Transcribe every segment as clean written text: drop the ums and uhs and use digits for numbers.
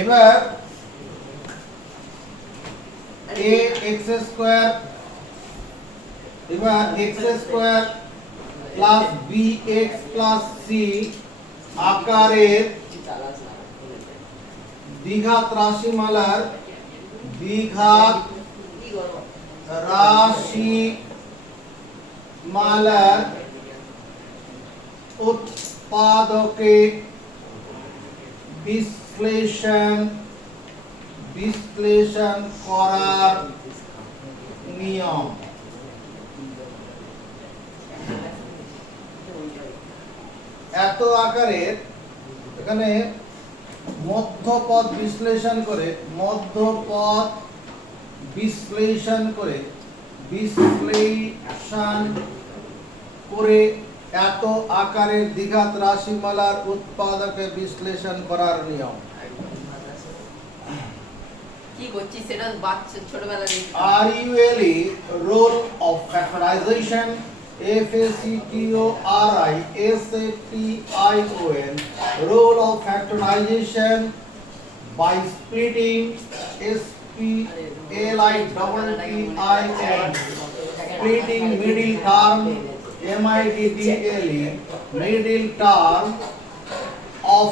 এবার a x square এবার x square plus bx plus c আকারের দ্বিঘাত রাশিমালার উৎপাদকে বিশ্লেষণ করার নিয়ম। এত আকারের এখানে মধ্যপদ বিশ্লেষণ করে এত আকারের দ্বিঘাত রাশিমালার উৎপাদকে বিশ্লেষণ করার নিয়ম। কি করছিস সেটা বাচ্চা ছোটবেলা থেকে RULE role of factorization FACTORIZATION role of factorization by splitting SPLITTIN splitting middle term MIDDLE middle term of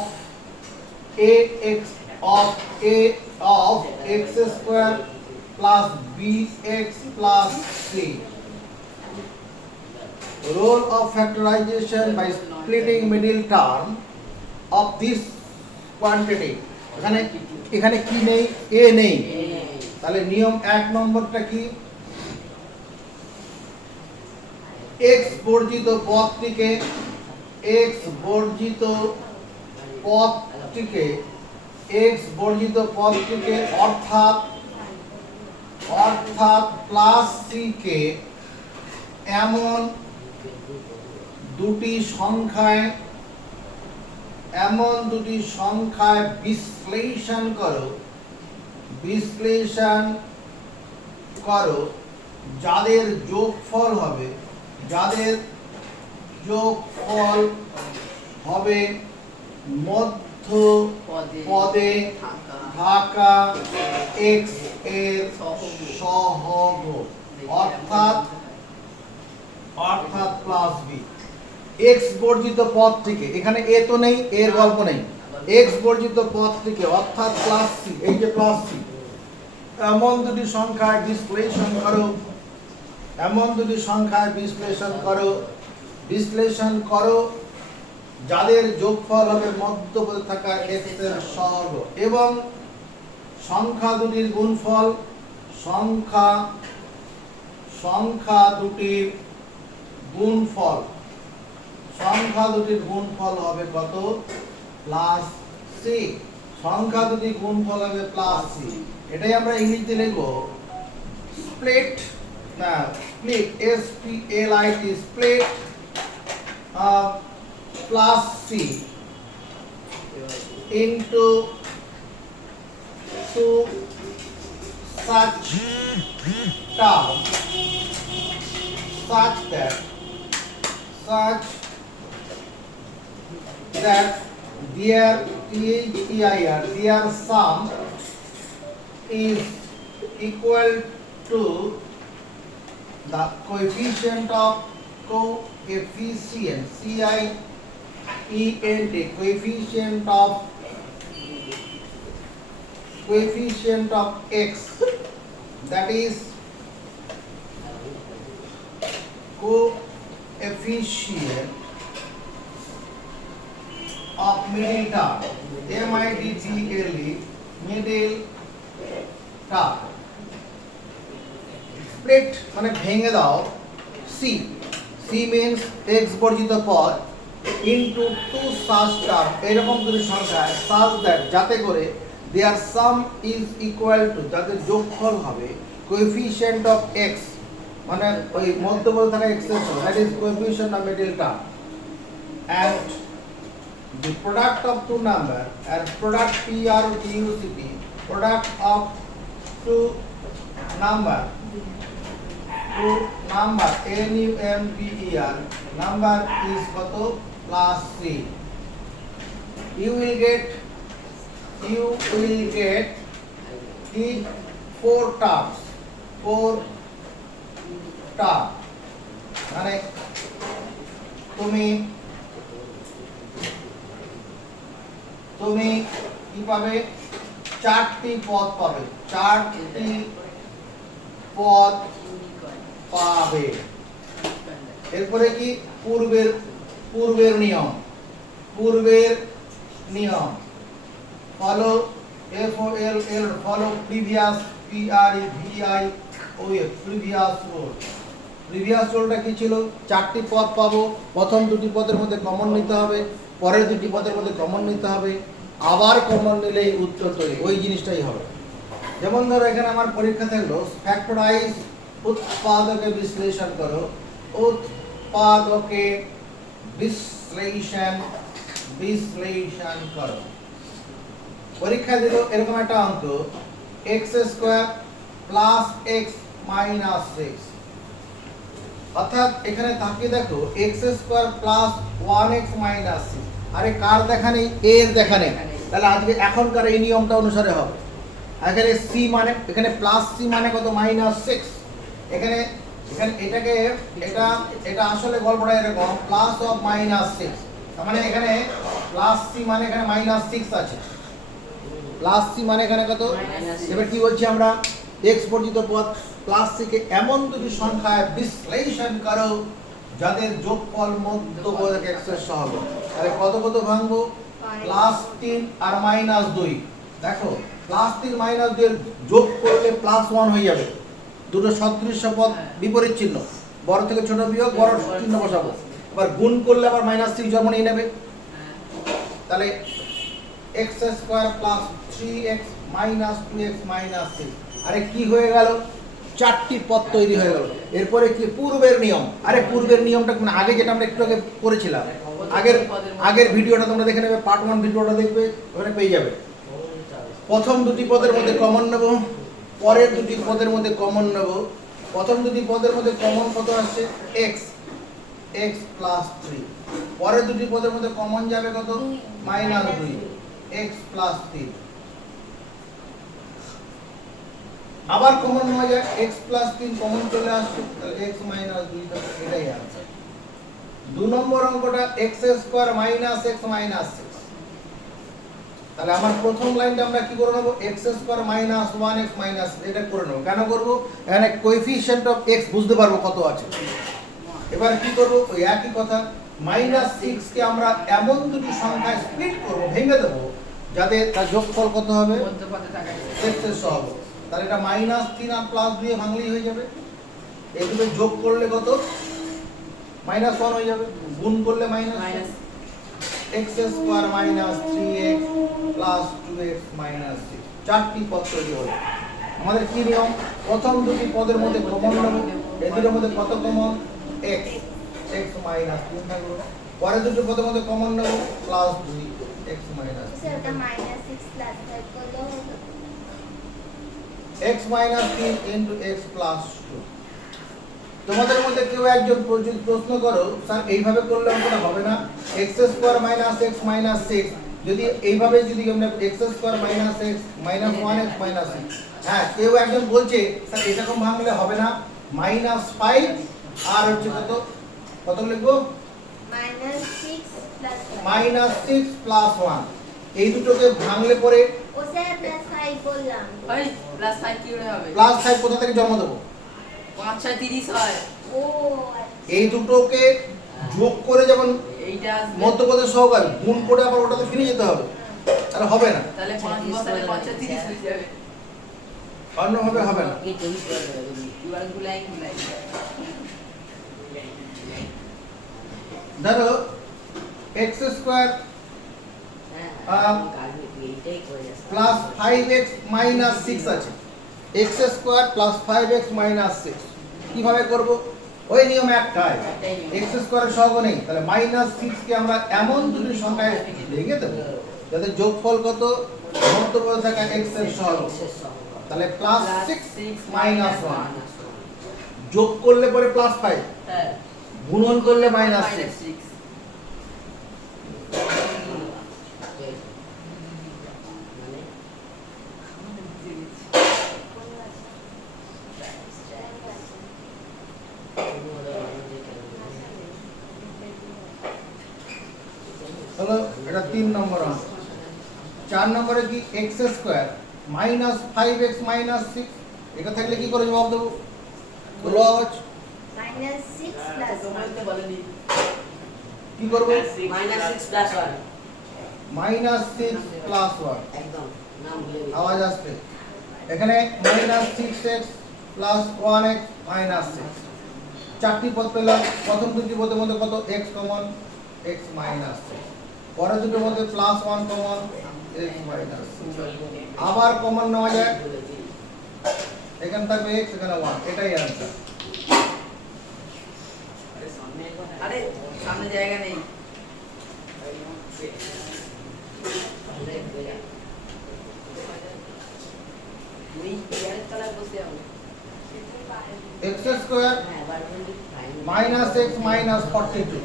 x square plus bx plus c. Role of factorization by splitting middle term of this quantity. এখানে কি নেই? a নেই। তাহলে নিয়ম 1 নম্বরটা কি? x বর্জিত পদটিকে অর্থাৎ plus c কে এমন দুটি সংখ্যায় বিশ্লেষণ করো যাদের যোগফল হবে মধ্য পদে থাকা x এর সহগ অর্থাৎ প্লাস b। x বর্জিত পদটিকে, এখানে a তো নেই, এর গল্প নেই, x বর্জিত পদটিকে অর্থাৎ প্লাস c, এই যে প্লাস c, এমন দুটি সংখ্যায় বিশ্লেষণ করো যাদের যোগফল হবে মধ্যপদে থাকা x এর সহগ এবং সংখ্যা দুটির গুণফল হবে কত? Plus c। সংখ্যা দুটির গুণফল হবে প্লাস c। এটাই আমরা ইংরেজিতে লিখব split split plus c into such term such that their sum is equal to the coefficient of coefficient of x, that is coefficient of middle term MIDDLE middle term। split মানে ভেঙে দাও c means x বর্জিত পদ into two such term, এরকম দুটি সংখ্যা such that যাতে করে their sum is equal to, যাদের যোগফল হবে coefficient of x মানে ওই মধ্যপদে থাকা x এর সমান, that is coefficient of middle term, and the product of two number and product product of two number number is কত? plus c. You will get you will get কি 4 terms, 4 term, মানে তুমি কি পাবে, 4টি পদ পাবে, 4টি পদ পাবে। এরপরে কি পূর্বের নিয়ম ফলো ফলো প্রিভিয়াস প্রিভিয়াস রুলটা কি ছিল, 4টি পদ পাবো, প্রথম 2টি পদের মধ্যে কমন নিতে হবে, পরের 2টি পদের মধ্যে কমন নিতে হবে, আবার কমন নিলেই উত্তর তৈরি, ওই জিনিসটাই হবে। যেমন ধরো এখানে আমার পরীক্ষা থাকলো ফ্যাক্টরাইজ, উৎপাদকে বিশ্লেষণ করো, উৎপাদকে বিশ্লেষণ করো। পরীক্ষা দিল এরকম একটা অঙ্ক, x² প্লাস x মাইনাস 6, অর্থাৎ এখানে তাকিয়ে দেখো x² প্লাস 1x মাইনাস 6, আরে কার দেখা নেই, এর দেখা নেই, তাহলে আজকে এখনকার এই নিয়মটা অনুসারে হবে। এখানে c মানে, এখানে প্লাস c মানে কত, মাইনাস 6, এখানে এটাকে এটা আসলে গল্পটা এরকম, প্লাস অফ মাইনাস 6, তার মানে এখানে প্লাস c মানে এখানে মাইনাস 6 আছে, প্লাস c মানে এখানে কত। এবার কি বলছি আমরা, x বর্জিত পদ প্লাস c কে এমন দুটি সংখ্যায় বিশ্লেষণ করো যাদের যোগফল মধ্যবোধক x এর সহগ। তাহলে কত কত ভাঙবো, প্লাস 3 আর মাইনাস 2, দেখো প্লাস 3 মাইনাস 2 এর যোগ করলে প্লাস 1 হয়ে যাবে, দুটো সদৃশ্য পদ বিপরীত চিহ্ন, বড় থেকে ছোট বিয়োগ, বড় চিহ্ন বসাবো, আবার গুণ করলে আবার মাইনাস 6 জন্ম নিয়ে নেবে, তাহলে x² plus 3x minus 2x minus 6, আরে কি হয়ে গেল, 4টি পদ তৈরি হয়ে গেল। এরপরে কি পূর্বের নিয়ম, আরে পূর্বের নিয়মটা মানে আগে যেটা আমরা একটু আগে করেছিলাম, আগের ভিডিওটা তোমরা দেখে নেবে, পার্ট 1 ভিডিওটা দেখবে, ওখানে পেয়ে যাবে। প্রথম 2টি পদের মধ্যে কমন নেব, পরের 2টি পদের মধ্যে কমন নেব। প্রথম 2টি পদের মধ্যে কমন কত আসছে, x প্লাস 3, পরের 2টি পদের মধ্যে কমন যাবে কত, মাইনাস 2, x প্লাস 3, আবার কমন নেওয়া যায়, x প্লাস 3 কমন চলে আসছে, তাহলে x মাইনাস 2, এটাই आंसर। 2 নম্বর অঙ্কটা x² মাইনাস x মাইনাস 6, তাহলে আমার প্রথম লাইনটা আমরা কি করে নেব, x² মাইনাস 1x মাইনাস, এটা করে নেব। কেন করব, এখানে কোএফিশিয়েন্ট অফ x বুঝতে পারবো কত আছে। এবার কি করব, ওই একই কথা, মাইনাস 6 কে আমরা এমন দুটি সংখ্যায় স্প্লিট করব, ভেঙে দেব, যাতে তার যোগফল কত হবে, মধ্যপদে থাকা x এর সহগ। তাহলে এটা মাইনাস 3 আর প্লাস 2 ভাঙলেই হয়ে যাবে, এই দুটো যোগ করলে কত, মাইনাস 1 হয়ে যাবে, গুণ করলে minus x² minus 3x plus 2x minus 6, 4টি পদ তৈরি হলো। আমাদের কি নিয়ম, প্রথম 2টি পদের মধ্যে কমন নেব, এই দুটোর মধ্যে কত কমন, x মাইনাস 3 থাকলো, পরের 2টি পদের মধ্যে কমন নেব, প্লাস 2x মাইনাস, ওটা মাইনাস 6 প্লাস 5 করলেও হতো, x minus 3 into x plus 2। তোমাদের মধ্যে কেউ একজন প্রশ্ন করো, স্যার এইভাবে করলে অঙ্কটা হবে না, x² মাইনাস x মাইনাস 6, যদি এইভাবে যদি আমরা x² minus x minus 1x minus 6, হ্যাঁ কেউ একজন বলছে স্যার এরকম ভাঙলে হবে না, মাইনাস 5 আর হচ্ছে কত লিখবো, মাইনাস 6 প্লাস 5, মাইনাস 6 প্লাস 1, এই দুটোকে ভাঙলে পরে ও স্যার প্লাস 5 বললাম, ওই প্লাস 5 কি করে হবে, প্লাস 5 কোথা থেকে জন্ম দেবো, 5 6 30 হয়, ও এই দুটোকে যোগ করে যেমন এইটা আসবে, মধ্যপদের সহগ হয়, গুণ করে আবার ওটাতে ফিরে যেতে হবে, তাহলে হবে না, তাহলে 5 বসালে 5 6 30 হয়ে যাবে, অন্যভাবে হবে না। এবার গুলাই ধরো x² প্লাস 5x মাইনাস 6 আছে, x² প্লাস 5x মাইনাস 6 কিভাবে করব, ওই নিয়ম একটাই, x² এর সহগ নেই, তাহলে মাইনাস 6 কে আমরা এমন দুটি সংখ্যায় ভেঙে দেব যাতে যোগফল কত, মধ্যপদে থাকা x এর সহগ, তাহলে প্লাস 6 মাইনাস 1, যোগ করলে পরে প্লাস 5, হ্যাঁ গুণন করলে মাইনাস 6, 3 নম্বর অঙ্ক। 4 নম্বরে কি x square minus 5x minus 6, এটা থাকলে কি করে জবাব দেবো বলো আওয়াজ। minus 6 plus 1 বলতে বলেনি কি করব মাইনাস 6 প্লাস 1 মাইনাস 6 প্লাস 1, একদম নাম ভুলে গেছি। আওয়াজ আসছে এখানে minus 6x plus 1x minus 6, চারটি পদ পেলাম। প্রথম দুটি পদের মধ্যে কত x কমন x মাইনাস 6, পরের দুটোর মধ্যে প্লাস 1 কমন x মাইনাস 6, আবার কমন নেওয়া যায়, এখানে থাকবে x এখানে 1, এটাই आंसर। আরে সামনে জায়গা নেই ওই চেয়ারের তলায় বসে যাবো x স্কয়ার হ্যাঁ বার করলি minus x minus 42,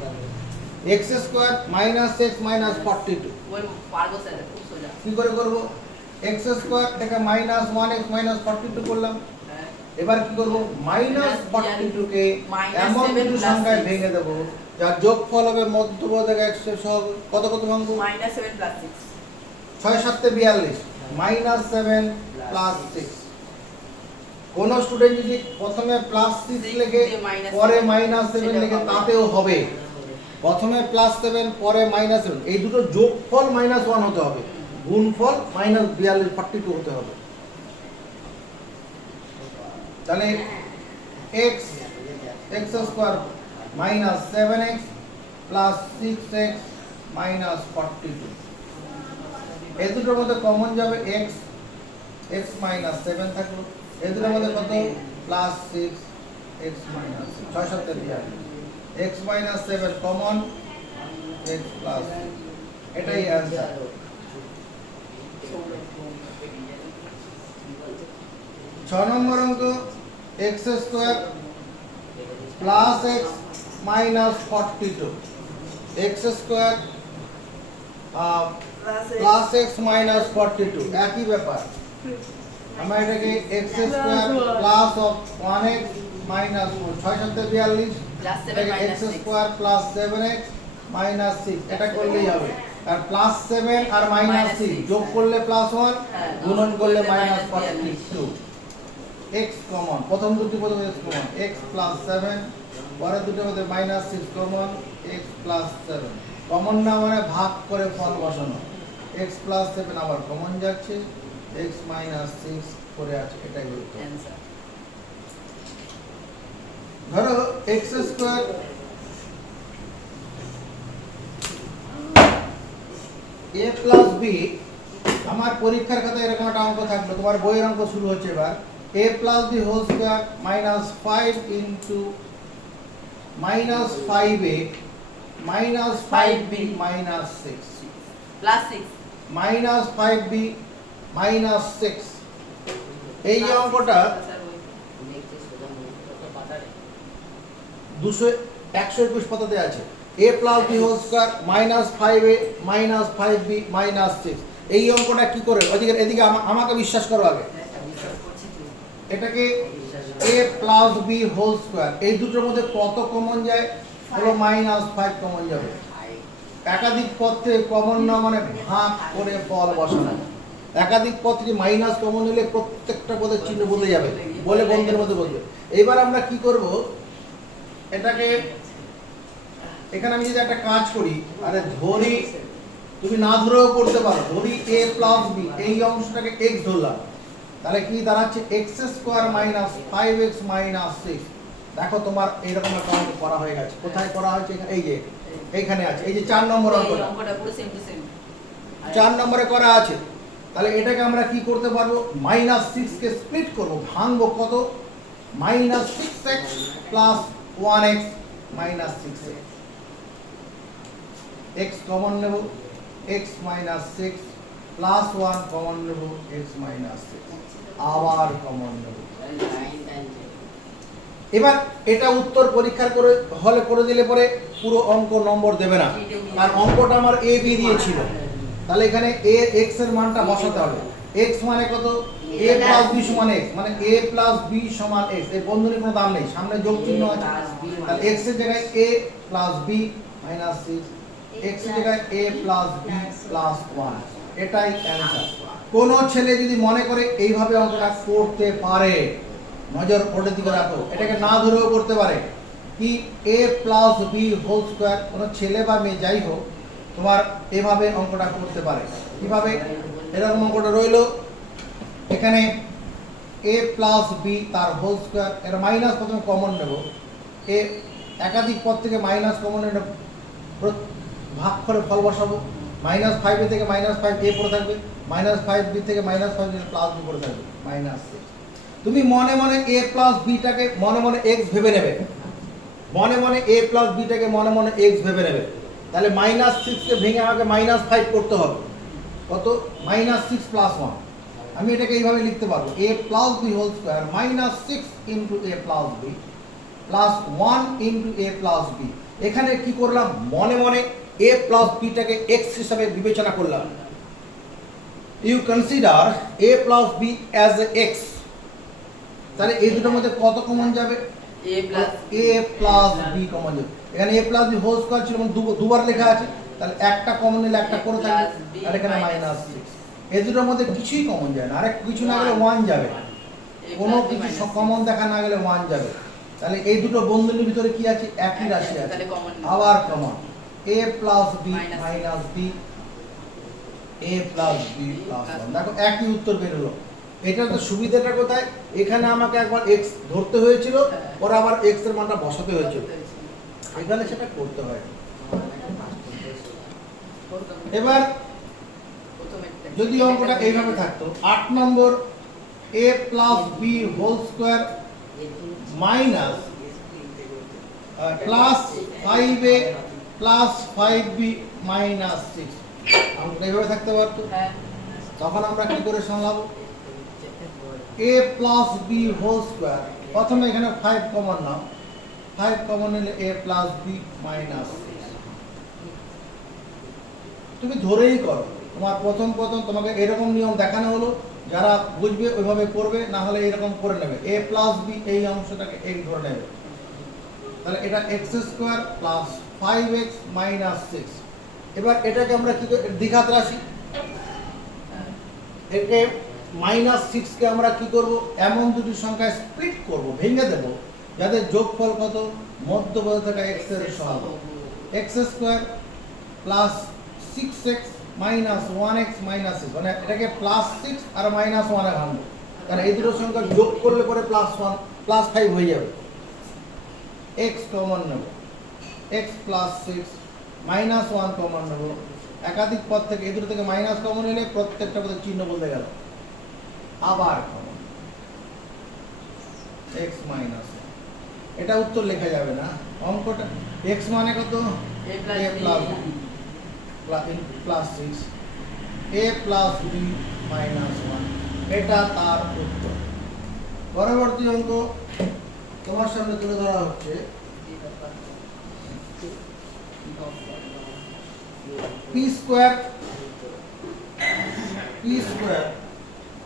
x square minus x minus 42 ওই পারবো স্যার খুব সোজা কি করে করব x স্কয়ার থেকে মাইনাস 1x মাইনাস 42 করলাম। হ্যাঁ এবার কি করব মাইনাস 42 কে minus এমন 7 কিছু plus সংখ্যায় 6 ভেঙে দেব যার যোগফল হবে মধ্যপদ থেকে x এর সহগ। কত কত ভাঙবো -7 + 6 6 7 42 -7 + 6। কোন স্টুডেন্ট যদি প্রথমে +6 লিখে পরে -7 লিখে তাতেও হবে। প্রথমে +7 পরে -7, এই দুটো যোগফল -1 হতে হবে, গুণফল -42 42 হতে হবে। তাহলে x square minus 7x plus 6x minus 42, এই দুটোর মধ্যে কমন যাবে x মাইনাস 7 থাকলো, এই দুটোর মধ্যে কত plus 6x minus 6 7 42, x minus 7 common x plus, এটাই आंसर। 6 নম্বর অঙ্ক x square plus x minus 42, x square plus x minus 42 একই ব্যাপার। আমরা এটাকে x square plus of 1x minus 6 7 42 +7 x square plus 7x minus 6, এটা করলেই হবে। আর প্লাস 7 আর minus 6 যোগ করলে প্লাস 1, গুণন করলে মাইনাস 42। x কমন, প্রথম দুটি পদের মধ্যে x কমন x প্লাস 7, পরের দুটির মধ্যে minus 6 common x plus 7, common না মানে ভাগ করে ফল বসানো, x প্লাস 7 আবার কমন যাচ্ছে, x মাইনাস 6 করে আছে, এটাই উত্তর। অ্যানসার ধরো x square a plus b, আমার পরীক্ষার খাতায় এরকম একটা অঙ্ক থাকলো, তোমার বইয়ের অঙ্ক শুরু হচ্ছে এবার। a plus b whole square minus 5 into minus 5a minus 5b minus 6 +6 minus 5b minus 6, এই যে অঙ্কটা স্যার ওই দেখতে সোজা মনে কত পাতারে 121 পাতাতে আছে। a plus b whole square minus 5a minus 5b minus 6, এই অঙ্কটা কি করে ওদিকে এদিকে আমাকে বিশ্বাস করো আগে। বিশ্বাস করছি তুই এটাকে a plus b whole square, এই দুটোর মধ্যে কত কমন যায় হলো -5 কমন যাবে। একাধিক পদ থেকে কমন না মানে ভাগ করে ফল বসানো, একাধিক পদ থেকে মাইনাস কমন হলে প্রত্যেকটা পদের চিহ্ন বদলে যাবে, বলে বন্ধের মধ্যে বলবে। এবার আমরা কি করব, এটাকে এখানে আমি যদি একটা কাজ করি, আরে ধরি, তুমি না ধরেও করতে পারো, ধরি a প্লাস b, এই অংশটাকে x ধরলাম, তাহলে কি দাঁড়াচ্ছে x square minus 5x minus 6। দেখো তোমার এইরকম একটা অঙ্ক করা হয়ে গেছে। কোথায় করা হয়েছে? এই যে এইখানে আছে, এই যে 4 নম্বর এই অঙ্কটা অঙ্কটা পুরো সেম টু সেম 4 নম্বরে করা আছে। তাহলে এটাকে আমরা কি করতে পারবো, -6 কে স্প্লিট করব, ভাঙবো কত, -6x plus 1x minus 6x, x common নেব x মাইনাস 6 প্লাস 1 কমন নেব x মাইনাস 6, আবার কমন নেব। এবার এটা উত্তর পরীক্ষার করে হলে করে দিলে পরে পুরো অঙ্ক নম্বর দেবে না, কারণ অঙ্কটা আমার a b দিয়েছিল। তাহলে এখানে a x এর মানটা বসাতে হবে। x মানে কত, a প্লাস b সমান x, মানে a প্লাস b সমান x, এই বন্ধনীর কোনো দাম নেই, সামনে যোগ চিহ্ন আছে। তাহলে x এর জায়গায় a plus b minus 6, x এর জায়গায় a প্লাস b প্লাস 1 এটাই অ্যান্সার। কোন ছেলে যদি মনে করে এইভাবে অঙ্কটা করতে পারে, নজর ওটার দিকে রাখো, এটাকে না ধরেও করতে পারে কি a plus b whole square, কোন ছেলে বা মেয়ে যাই হোক তোমার এভাবে অঙ্কটা করতে পারে। কিভাবে? এরকম অঙ্কটা রইলো, এখানে a প্লাস b তার হোল স্কয়ার, এর মাইনাস প্রথমে কমন নেব, এ একাধিক পদ থেকে মাইনাস কমন এনে ভাগ করে ফল বসাবো, মাইনাস 5 থেকে মাইনাস 5 a পড়ে থাকবে, মাইনাস 5 b থেকে মাইনাস 5 প্লাস b পড়ে থাকবে, মাইনাস 6। তুমি মনে মনে a প্লাস b টাকে মনে মনে x ভেবে নেবে, মনে মনে a প্লাস b টাকে মনে মনে x ভেবে নেবে, তাহলে মাইনাস 6 কে ভেঙে আমাকে মাইনাস 5 করতে হবে, কত? Minus 6 plus 1। আমি এটাকে এইভাবে লিখতে পারবো a plus b whole square minus 6 into a plus b plus 1 into a plus b। এখানে কি করলাম? মনে মনে a প্লাস b টাকে x হিসাবে বিবেচনা করলাম। You consider a plus b as x। তাহলে এই দুটোর মধ্যে কত কমন যাবে? A plus a plus b common যাবে। এখানে a plus b whole square ছিল, মানে দুবার লেখা আছে, তাহলে একটা কমন নিলে একটা করে থাকবে, আর এখানে মাইনাস 6। এই দুটোর মধ্যে কিছুই কমন যায় না, আরে কিছু না গেলে 1 যাবে, কোনো কিছু কমন দেখা না গেলে 1 যাবে। তাহলে এই দুটো বন্ধনীর ভিতরে কি আছে? একই রাশি আছে, তাহলে common আবার common a plus b Minus minus b a plus b plus 1। দেখো একই উত্তর বের হলো। এটা তো সুবিধাটা কোথায়? এখানে আমাকে একবার x ধরতে হয়েছিল, পরে আবার x এর মানটা বসাতে হয়েছিল, এখানে সেটা করতে হয়। এবার যদি অঙ্কটা এইভাবে থাকতো, 8 number a plus b whole square minus plus 5a plus 5b minus 6, অঙ্কটা এইভাবে থাকতে পারতো। হ্যাঁ, তখন আমরা কি করে সামলাবো? a plus b whole square, প্রথমে এখানে 5 কমন নাও, 5 কমন নিলে a প্লাস b মাইনাস 6। তুমি ধরেই করো, তোমার প্রথম তোমাকে এরকম নিয়ম দেখানো হলো, যারা বুঝবে ওইভাবে করবে, না হলে এরকম করে নেবে a প্লাস b এই অংশটাকে x ধরে নেবে, তাহলে এটা x square plus 5x minus 6। এবার এটাকে আমরা কি করব? দ্বিঘাত রাশি, একে মাইনাস 6 কে আমরা কি করব? এমন দুটি সংখ্যায় স্প্লিট করব, ভেঙে দেব, যাদের যোগফল কত? মধ্যপদে থাকা x এর সহগ, x square plus 6x minus 1x minus 6, মানে এটাকে প্লাস 6 আর মাইনাস 1 এ ভাঙবো, কারণ এই দুটো সংখ্যা যোগ করলে পরে প্লাস 1 প্লাস 5 হয়ে যাবে। x কমন নেব, x প্লাস 6 মাইনাস 1 কমন নেব, একাধিক পদ থেকে এই দুটো থেকে মাইনাস কমন নিলে প্রত্যেকটা পদের চিহ্ন বদলে গেল, আবার কমন x মাইনাস 1। এটা উত্তর লেখা যাবে না, অঙ্কটা x মানে কত? A plus a B plus plus 6 a plus b minus 1, এটা তার উত্তর। পরবর্তী অঙ্ক তোমার সামনে তুলে ধরা হচ্ছে p square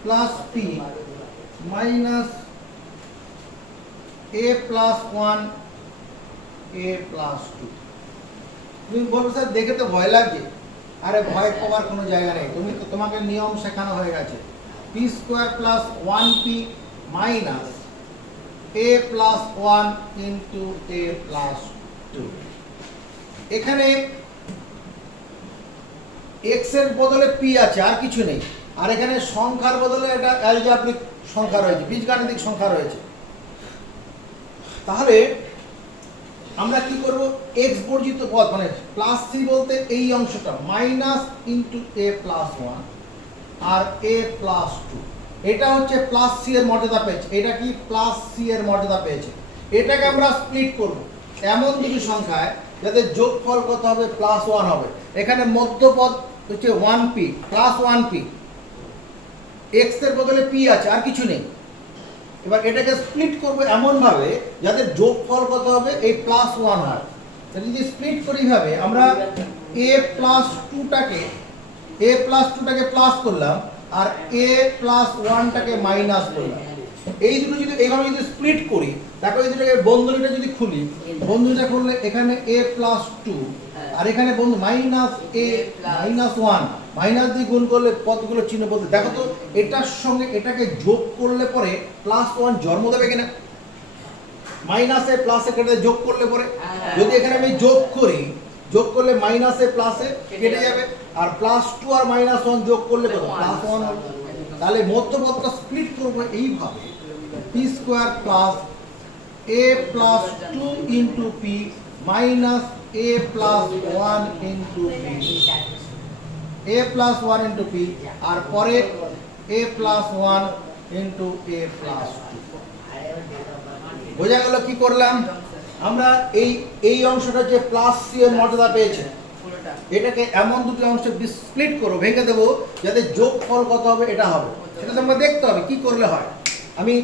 plus p minus a plus 1 a plus 2। তুমি বলবে স্যার দেখে তো ভয় লাগছে, আরে ভয় পাওয়ার কোনো জায়গা নেই, তোমাকে নিয়ম শেখানো হয়ে গেছে। p square plus 1p minus a plus 1 into a plus 2। এখানে x এর বদলে p আছে, আর কিছু নেই, আর এখানে সংখ্যার বদলে এটা অ্যালজেব্রিক সংখ্যা রয়েছে, বীজগাণিতিক সংখ্যা রয়েছে। তাহলে আমরা কি করব? x বর্জিত পদ, মানে প্লাস 3 বলতে এই অংশটা মাইনাস ইনটু a প্লাস 1 আর a প্লাস 2, এটা হচ্ছে প্লাস c এর মর্যাদা পেয়েছে, এটা কি প্লাস c এর মর্যাদা পেয়েছে। এটাকে আমরা স্প্লিট করব এমন দুটি সংখ্যায় যাদের যোগফল কত হবে? প্লাস 1 হবে। এখানে মধ্যপদ হচ্ছে 1p প্লাস 1p, x এর বদলে p আছে, আর কিছু নেই। এবার এটাকে স্প্লিট করব এমন ভাবে যাদের যোগফল কত হবে? এই প্লাস 1 হয়। তাহলে যদি স্প্লিট করি ভাবে, আমরা a প্লাস 2টাকে প্লাস করলাম, আর a প্লাস 1টাকে মাইনাস করলাম। এই দুটো যদি এইভাবে যদি স্প্লিট করি, দেখো এই দুটোকে বন্ধনীটা যদি খুলি, বন্ধনীটা খুললে এখানে a প্লাস 2 আর এখানে বন্ধু মাইনাস এ মাইনাস ওয়ান মাইনাস দিয়ে গুণ করলে পদগুলো চিহ্ন বলতে দেখো তো এটার সঙ্গে এটাকে যোগ করলে পরে প্লাস ওয়ান জন্ম দেবে কিনা মাইনাসে প্লাসে কেটে যোগ করলে পরে যদি এখানে আমি যোগ করি যোগ করলে মাইনাসে প্লাসে কেটে যাবে আর প্লাস টু আর মাইনাস ওয়ান যোগ করলে কত প্লাস ওয়ান হবে তাহলে মধ্যপদটা স্প্লিট করবো এইভাবে P square plus A plus two into P minus A plus one into P A plus one into P আর পরে A plus one into A plus two বোঝা গেল কি করলাম আমরা এই অংশটা যে প্লাস সি এর মর্যাদা পেয়েছে পুরোটা এটাকে এমন দুটো অংশে স্প্লিট করো ভেঙে দেবো যাতে যোগফল কত হবে এটা হবে সেটা তোমরা দেখতে হবে কি করলে হয় আমি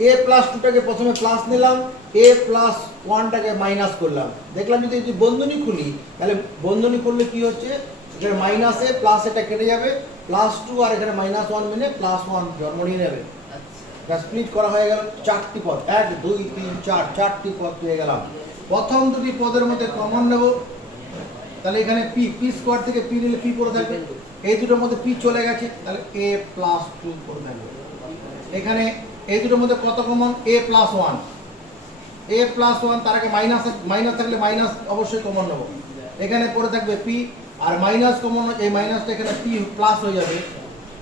এ প্লাস টুটাকে প্রথমে প্লাস নিলাম এ প্লাস ওয়ানটাকে মাইনাস করলাম দেখলাম যদি বন্ধনী খুলি তাহলে বন্ধনী করলে কি হচ্ছে এখানে মাইনাসে প্লাস এটা কেটে যাবে প্লাস টু আর এখানে মাইনাস ওয়ান মিলে প্লাস ওয়ান জন্ম নিয়ে নেবে স্প্লিট করা হয়ে গেল চারটি পদ 1 2 3 4 চারটি পদ পেয়ে গেলাম প্রথম দুটি পদের মধ্যে কমন নেব তাহলে এখানে পি স্কোয়ার থেকে পি নিলে পি পড়ে থাকবে এই দুটোর মধ্যে পি চলে গেছে তাহলে এ প্লাস টু পড়ে থাকবে এখানে এই দুটোর মধ্যে কত কমন এ প্লাস ওয়ান তার আগে মাইনাস থাকলে মাইনাস অবশ্যই কমন নেব এখানে পড়ে থাকবে পি আর মাইনাস কমন এই মাইনাসটা এখানে পি প্লাস হয়ে যাবে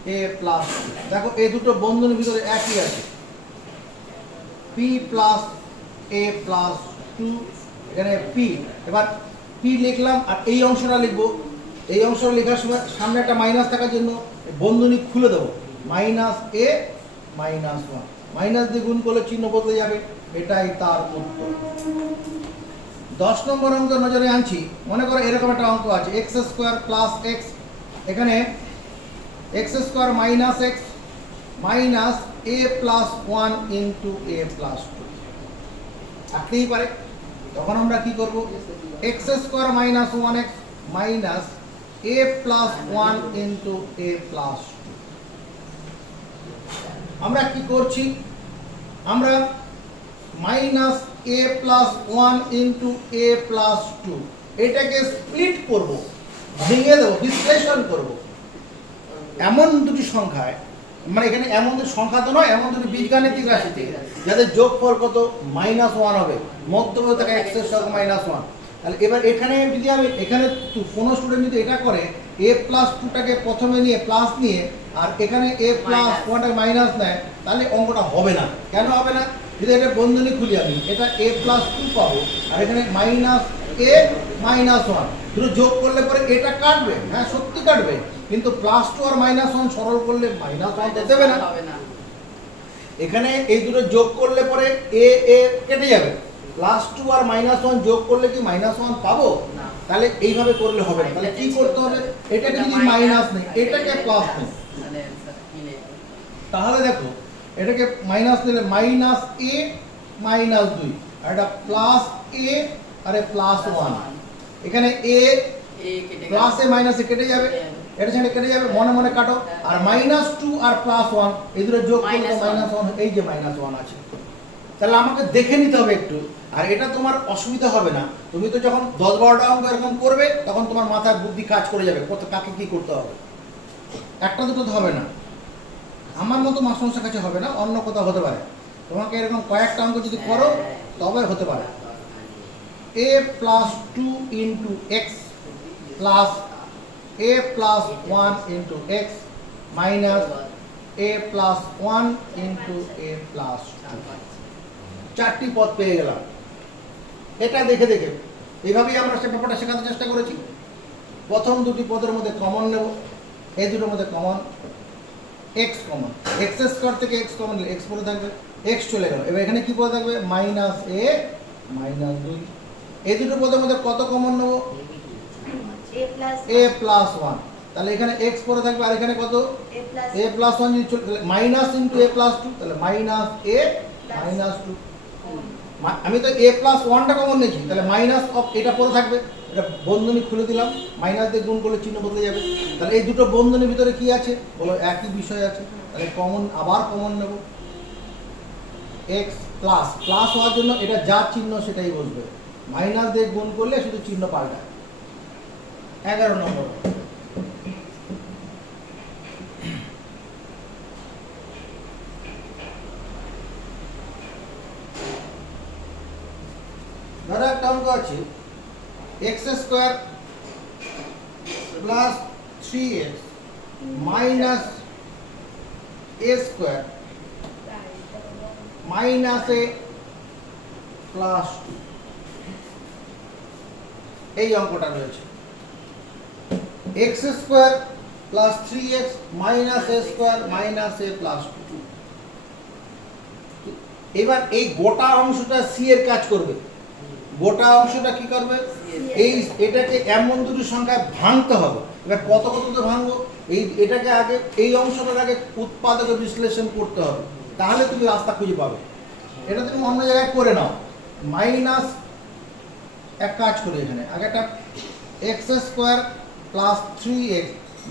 এ প্লাস দেখো এই দুটো বন্ধনীর ভিতরে একই আছে P plus A plus two এখানে পি এবার পি লিখলাম আর এই অংশটা লিখবো এই অংশটা লেখার সময় সামনে একটা মাইনাস থাকার জন্য বন্ধনী খুলে দেবো মাইনাস এ মাইনাস ওয়ান মাইনাস দিয়ে গুণ করলে চিহ্ন বদলে যাবে এটাই তার উত্তর 10 নম্বর অঙ্ক নজরে আনছি মনে করো এরকম একটা অঙ্ক আছে এক্স স্কোয়ার প্লাস এক্স এখানে X square minus X minus A plus one into A plus two থাকতেই পারে তখন আমরা কি করব X square minus one X minus A plus one into A plus two আমরা কি করছি আমরা minus A plus one into A plus two এটাকে স্প্লিট করব ভেঙে দেবো বিশ্লেষণ করব এমন দুটি সংখ্যায় মানে এখানে এমন দুটি সংখ্যা তো নয় এমন দুটি বীজগাণিতিক রাশিতে যাদের যোগফল কত মাইনাস ওয়ান হবে মধ্যপদে থাকে এক্স এর সঙ্গে মাইনাস ওয়ান তাহলে এবার এখানে যদি আমি এখানে কোনো স্টুডেন্ট যদি এটা করে এ প্লাস টুটাকে প্রথমে নিয়ে প্লাস নিয়ে আর এখানে এ প্লাস ওয়ানটাকে মাইনাস নেয় তাহলে অঙ্কটা হবে না কেন হবে না যদি এটা বন্ধনী খুলি আমি এটা এ প্লাস টু পাবো আর এখানে মাইনাস এ মাইনাস ওয়ান দুটো যোগ করলে পরে এটা কাটবে হ্যাঁ সত্যি কাটবে কিন্তু প্লাস টু আর মাইনাস ওয়ান সরল করলে মাইনাস ওয়ান দেবে না এখানে এই দুটো যোগ করলে পরে এ এ কেটে যাবে প্লাস টু আর মাইনাস ওয়ান যোগ করলে কি মাইনাস ওয়ান পাবো তাহলে এইভাবে করলে হবে না তাহলে কি করতে হবে এটাকে যদি মাইনাস নেই এটাকে প্লাস নেই তাহলে দেখো এটাকে মাইনাস নিলে মাইনাস এ মাইনাস দুই আর এটা প্লাস এ আর প্লাস ওয়ান এখানে এ প্লাস এ মাইনাস এ কেটে যাবে এটা সাথে কেটে যাবে মনে মনে কাটো আর মাইনাস টু আর প্লাস ওয়ান এই দুটো যোগ করলে মাইনাস ওয়ান এই যে মাইনাস ওয়ান আছে তাহলে আমাকে দেখে নিতে হবে একটু আর এটা তোমার অসুবিধা হবে না তুমি তো যখন 10-12টা অঙ্ক এরকম করবে তখন তোমার মাথায় বুদ্ধি কাজ করে যাবে কত কাকে কি করতে হবে একটা দুটো তো হবে না আমার মতো মাস্টারমশাইয়ের কাছে হবে না অন্য কোথাও হতে পারে তোমাকে এরকম কয়েকটা অঙ্ক যদি করো তবে হতে পারে A plus two into X plus A plus one into X minus A plus one into A plus two চারটি পদ পেয়ে গেলাম এটা দেখে দেখে এইভাবেই আমরা সে ব্যাপারটা শেখাতে চেষ্টা করেছি প্রথম দুটি পদের মধ্যে কমন নেব এই দুটোর মধ্যে common x common x square থেকে এক্স কমন নিলে এক্স পড়ে থাকবে এক্স চলে গেল এবার এখানে কি পড়ে থাকবে মাইনাস এ মাইনাস দুই এই দুটো পদের মধ্যে কত কমন নেব এ প্লাস ওয়ান তাহলে এখানে এক্স পড়ে থাকবে আর এখানে কত এ প্লাস ওয়ান যদি চলে minus into A plus two তাহলে মাইনাস এ মাইনাস টু আমি তো এ প্লাস ওয়ানটা কমন নিয়েছি তাহলে মাইনাস অফ এটা পড়ে থাকবে এটা বন্ধনী খুলে দিলাম মাইনাস দিয়ে গুণ করলে চিহ্ন বদলে যাবে তাহলে এই দুটো বন্ধনীর ভিতরে কি আছে বলো একই বিষয় আছে তাহলে কমন আবার কমন নেব এক্স প্লাস প্লাস হওয়ার জন্য এটা যা চিহ্ন সেটাই বসবে মাইনাস দিয়ে গুণ করলে শুধু চিহ্ন পাল্টায় 11 নম্বর। ধরো একটা অঙ্ক আছে x square plus 3x minus a square minus a plus 2, এই অঙ্কটা রয়েছে x square plus 3x minus a square minus a plus 2। এবার এই গোটা অংশটা c এর কাজ করবে। গোটা অংশটা কি করবে? এই এটাকে এমন দুটি সংখ্যায় ভাঙতে হবে। এবার কত কততে ভাঙবো? এটাকে আগে এই অংশটার আগে উৎপাদকে বিশ্লেষণ করতে হবে, তাহলে তুমি রাস্তা খুঁজে পাবে। এটা তুমি অন্য জায়গায় করে নাও। মাইনাস এক কাজ করি, এখানে আগে একটা x square plus 3x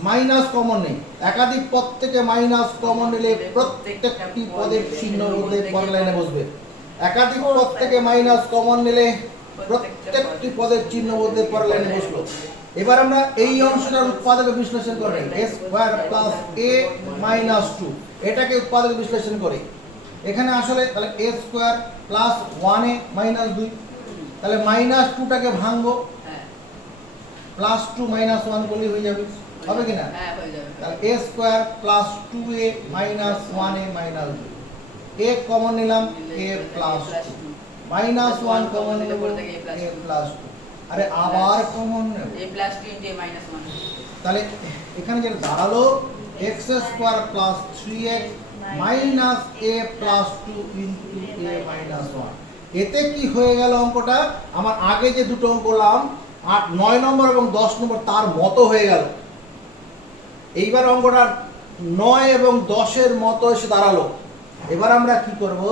minus common নেই, একাধিক পদ থেকে মাইনাস কমন নিলে প্রত্যেকটি পদের চিহ্ন মধ্যে পরের লাইনে বসবে। একাধিক পদ থেকে মাইনাস কমন নিলে প্রত্যেকটি পদের চিহ্ন মধ্যে পরের লাইনে বসলো। এবার আমরা এই অংশটার উৎপাদকে বিশ্লেষণ করি, a square plus a minus 2, এটাকে উৎপাদকে বিশ্লেষণ করি। এখানে আসলে তাহলে a square plus 1a minus 2, তাহলে মাইনাস 2টাকে ভাঙবো, প্লাস 2 মাইনাস 1 করলে হয়ে যাবে, হবে কি না? হ্যাঁ হয়ে যাবে। তাহলে a square plus 2a minus 1a minus 2, a common নিলাম a প্লাস 2, মাইনাস 1 কমন নিলাম a প্লাস 2, আরে আবার কমন নেব a plus 2 into a minus 1। তাহলে এখানে যেটা দাঁড়ালো x square plus 3x minus a plus 2 into a minus 1। এতে কি হয়ে গেল অঙ্কটা? আমার আগে যে দুটো অঙ্ক করলাম 8 9 নম্বর এবং 10 নম্বর তার মতো হয়ে গেল। এইবার অঙ্কটা 9 এবং 10 এর মতো এসে দাঁড়ালো। এবার আমরা কি করব?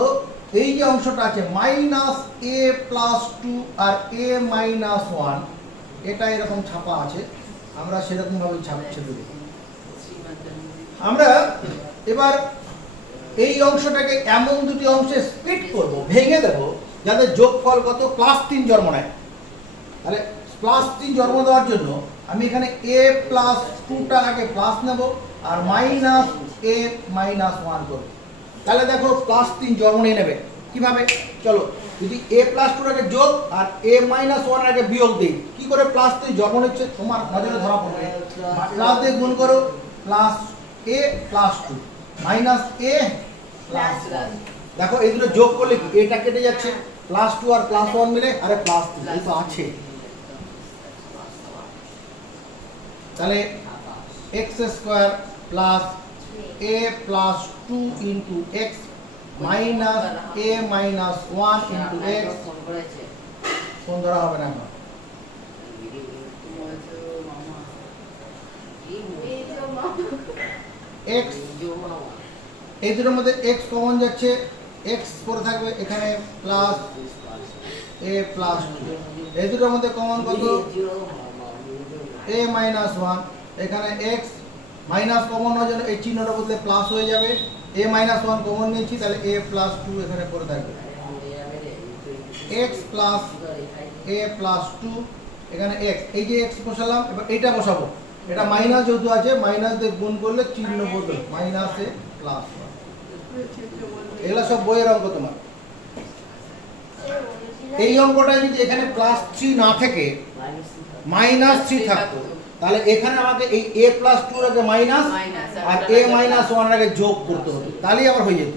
এই যে অংশটা আছে মাইনাস a প্লাস 2 আর a মাইনাস 1, এটা এরকম ছাপা আছে, আমরা সেরকম ভাবে ছেপে দেব। আমরা এবার এই অংশটাকে এমন দুটি অংশে স্প্লিট করব, ভেঙে দেব, যাতে যোগফল কত প্লাস 3 জন্ম নেয়। তাহলে প্লাস 3 জন্ম দেওয়ার জন্য আমি এখানে a প্লাস 2টা আগে প্লাস নেব আর মাইনাস a মাইনাস 1 করব। তাহলে দেখো প্লাস 3 জন্ম নিয়ে নেবে। কিভাবে? চলো, যদি a প্লাস 2 আগে যোগ আর a মাইনাস 1 আগে বিয়োগ দিই, কি করে প্লাস 3 জন্ম নিচ্ছে তোমার নজরে ধরা পড়বে। প্লাস দিয়ে গুণ করো, plus a plus 2 minus a plus 1। দেখো এই দুটো যোগ করলে কি এটা কেটে যাচ্ছে, প্লাস 2 আর প্লাস 1 মিলে আরে প্লাস 3, এই তো আছে। তাহলে x square plus a plus 2 into x minus a minus 1 into x, কোন ধরা হবে না এখন? x এই দুটোর মধ্যে x কমন যাচ্ছে, x পড়ে থাকবে এখানে প্লাস a প্লাস 2, এই দুটোর মধ্যে কমন কত? a মাইনাস 1, এখানে x মাইনাস কমন হওয়ার জন্য এই চিহ্নটা বদলে প্লাস হয়ে যাবে, a মাইনাস 1 কমন নিয়েছি, তাহলে a প্লাস 2 এখানে পড়ে থাকবে, x প্লাস a প্লাস 2, এখানে x, এই যে x বসালাম, এবার এটা বসাবো, এটা মাইনাস যেহেতু আছে মাইনাস দিয়ে গুণ করলে চিহ্ন বদল, মাইনাস a প্লাস 1। এগুলো সব বইয়ের অঙ্ক তোমার। এই অঙ্কটা যদি এখানে প্লাস 3 না থেকে মাইনাস 3 থাকতো, তাহলে এখানে আমাকে এই a প্লাস 2 এর আগে মাইনাস আর a মাইনাস 1 এর আগে যোগ করতে হতো, তাহলেই আবার হয়ে যেত।